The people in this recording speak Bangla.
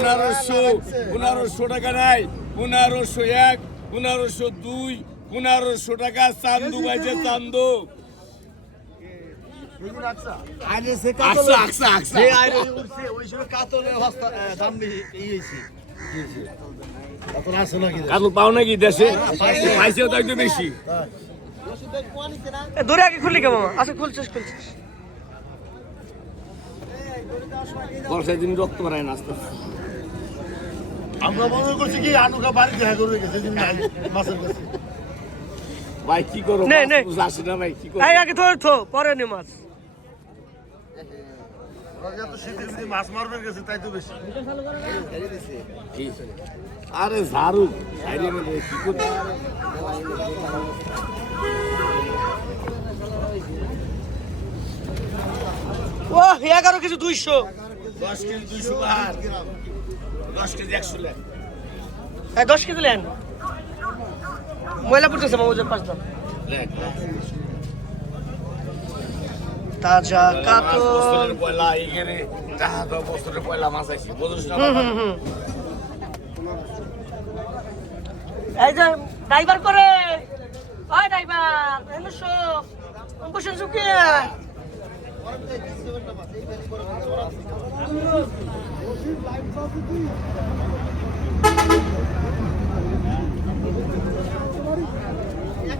পনেরোশো পনেরোশো টাকা নাই পনেরোশো এক পনেরোশো দুই পনেরোশো টাকা চান্দু বাইছে চান্দু। কাতল পাও নাকি দেশে? পাইছেও তো একটু বেশি। দূরে আগে খুললি কেমন? আচ্ছা খুলছিস খুলছিস। বর্ষায় দিন রক্ত বাড়ায় না আস্তে আস্তে। আমরা মনে করছি কি আনুকা বাড়ি দেখা করে গেছে মাছের কাছে। ভাই কি করো? নে, নে। আসে না ভাই কি করো? এই আগে ধর থো পরে নে মাছ। গেছে তাই তো বেশি। আরে ঝাড়ু কি করতে ও এগারো দুইশো। দশ কেজি দুইশো বার দশ কেজি লেন। ময়লা পড়তেছে মামুজের পাঁচ দাম। তাজা কাতল। পয়লা এখানে টাকা তো বছরের পয়লা মাছ আইছি বুঝছিস না এই যে ড্রাইভার করে। ওই ড্রাইভার এনে শো। বসে live só do